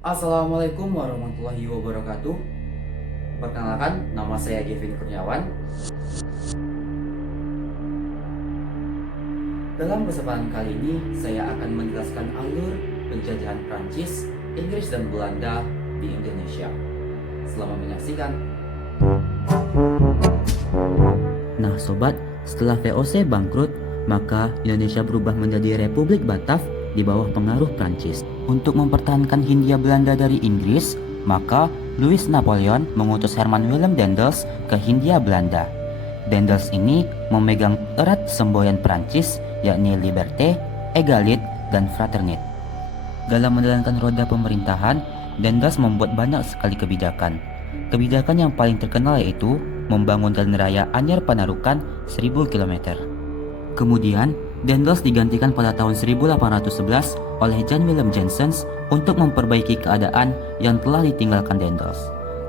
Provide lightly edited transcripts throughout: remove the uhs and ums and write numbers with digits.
Assalamualaikum warahmatullahi wabarakatuh. Perkenalkan, nama saya Gavin Kurniawan. Dalam kesempatan kali ini, saya akan menjelaskan alur penjajahan Prancis, Inggris, dan Belanda di Indonesia. Selamat menyaksikan. Nah sobat, setelah VOC bangkrut, maka Indonesia berubah menjadi Republik Batav di bawah pengaruh Prancis. Untuk mempertahankan Hindia Belanda dari Inggris, maka Louis Napoleon mengutus Herman Willem Daendels ke Hindia Belanda. Daendels ini memegang erat semboyan Prancis, yakni Liberté, Égalité, dan Fraternité. Dalam menjalankan roda pemerintahan, Daendels membuat banyak sekali kebijakan. Kebijakan yang paling terkenal yaitu membangun jalan raya Anyar Panarukan 1000 km. Kemudian, Daendels digantikan pada tahun 1811 oleh Jan Willem Janssens untuk memperbaiki keadaan yang telah ditinggalkan Daendels.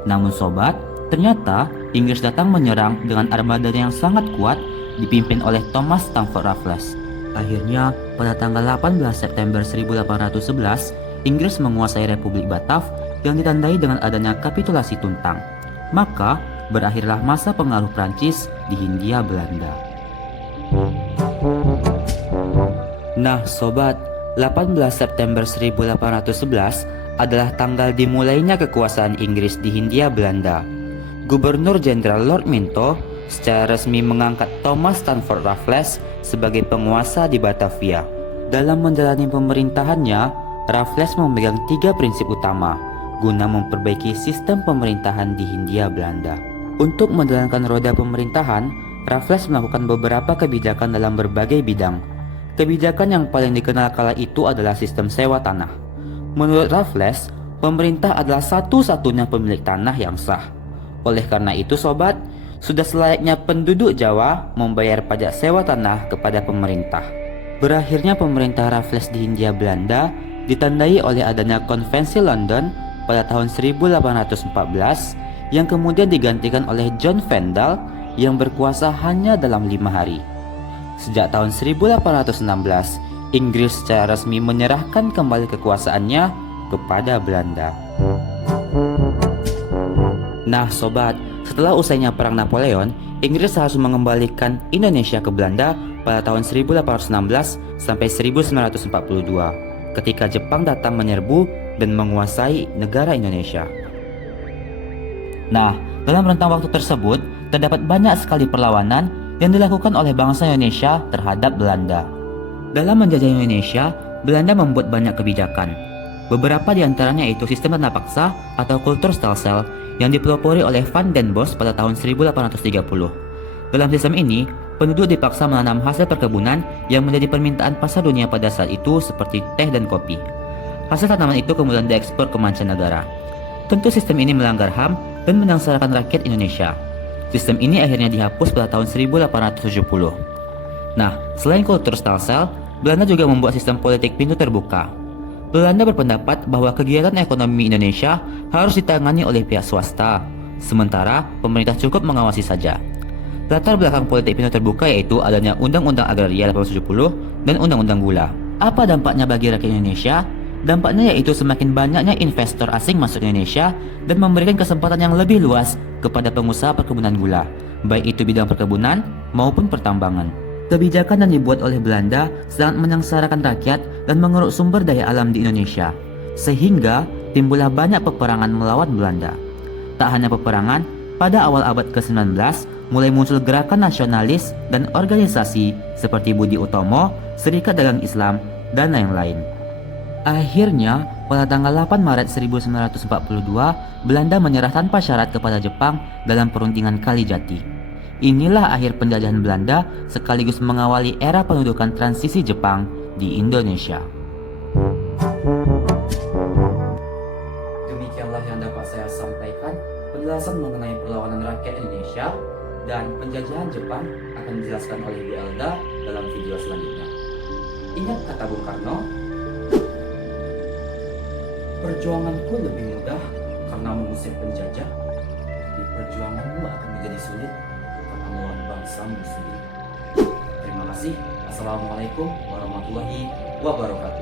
Namun sobat, ternyata Inggris datang menyerang dengan armada yang sangat kuat dipimpin oleh Thomas Stamford Raffles. Akhirnya, pada tanggal 18 September 1811, Inggris menguasai Republik Batav yang ditandai dengan adanya kapitulasi Tuntang. Maka, berakhirlah masa pengaruh Prancis di Hindia Belanda. Nah sobat, 18 September 1811 adalah tanggal dimulainya kekuasaan Inggris di Hindia Belanda. Gubernur Jenderal Lord Minto secara resmi mengangkat Thomas Stamford Raffles sebagai penguasa di Batavia. Dalam menjalani pemerintahannya, Raffles memegang 3 prinsip utama guna memperbaiki sistem pemerintahan di Hindia Belanda. Untuk menjalankan roda pemerintahan, Raffles melakukan beberapa kebijakan dalam berbagai bidang. Kebijakan yang paling dikenal kala itu adalah sistem sewa tanah. Menurut Raffles, pemerintah adalah satu-satunya pemilik tanah yang sah. Oleh karena itu sobat, sudah selayaknya penduduk Jawa membayar pajak sewa tanah kepada pemerintah. Berakhirnya pemerintah Raffles di Hindia Belanda ditandai oleh adanya Konvensi London pada tahun 1814 yang kemudian digantikan oleh John Vandal yang berkuasa hanya dalam 5 hari. Sejak tahun 1816, Inggris secara resmi menyerahkan kembali kekuasaannya kepada Belanda. Nah sobat, setelah usainya Perang Napoleon, Inggris harus mengembalikan Indonesia ke Belanda pada tahun 1816 sampai 1942, ketika Jepang datang menyerbu dan menguasai negara Indonesia. Nah, dalam rentang waktu tersebut, terdapat banyak sekali perlawanan yang dilakukan oleh bangsa Indonesia terhadap Belanda. Dalam menjajah Indonesia, Belanda membuat banyak kebijakan. Beberapa di antaranya yaitu sistem tanah paksa atau kulturstelsel yang dipelopori oleh Van den Bosch pada tahun 1830. Dalam sistem ini, penduduk dipaksa menanam hasil perkebunan yang menjadi permintaan pasar dunia pada saat itu seperti teh dan kopi. Hasil tanaman itu kemudian diekspor ke mancanegara. Tentu sistem ini melanggar HAM dan menyengsarakan rakyat Indonesia. Sistem ini akhirnya dihapus pada tahun 1870. Nah, selain kultur stelsel, Belanda juga membuat sistem politik pintu terbuka. Belanda berpendapat bahwa kegiatan ekonomi Indonesia harus ditangani oleh pihak swasta, sementara pemerintah cukup mengawasi saja. Latar belakang politik pintu terbuka yaitu adanya Undang-Undang Agraria 1870 dan Undang-Undang Gula. Apa dampaknya bagi rakyat Indonesia? Dampaknya yaitu semakin banyaknya investor asing masuk Indonesia dan memberikan kesempatan yang lebih luas kepada pengusaha perkebunan gula, baik itu bidang perkebunan maupun pertambangan. Kebijakan yang dibuat oleh Belanda sangat menyengsarakan rakyat dan mengeruk sumber daya alam di Indonesia, sehingga timbullah banyak peperangan melawan Belanda. Tak hanya peperangan, pada awal abad ke-19 mulai muncul gerakan nasionalis dan organisasi seperti Budi Utomo, Serikat Dagang Islam, dan lain-lain. Akhirnya, pada tanggal 8 Maret 1942, Belanda menyerah tanpa syarat kepada Jepang dalam perundingan Kalijati. Inilah akhir penjajahan Belanda sekaligus mengawali era pendudukan transisi Jepang di Indonesia. Demikianlah yang dapat saya sampaikan penjelasan mengenai perlawanan rakyat Indonesia dan penjajahan Jepang akan dijelaskan oleh Bu Elda dalam video selanjutnya. Ingat kata Bung Karno, perjuanganku lebih mudah karena mengusir penjajah, tapi perjuanganmu akan menjadi sulit karena melawan bangsamu sendiri. Terima kasih. Assalamualaikum warahmatullahi wabarakatuh.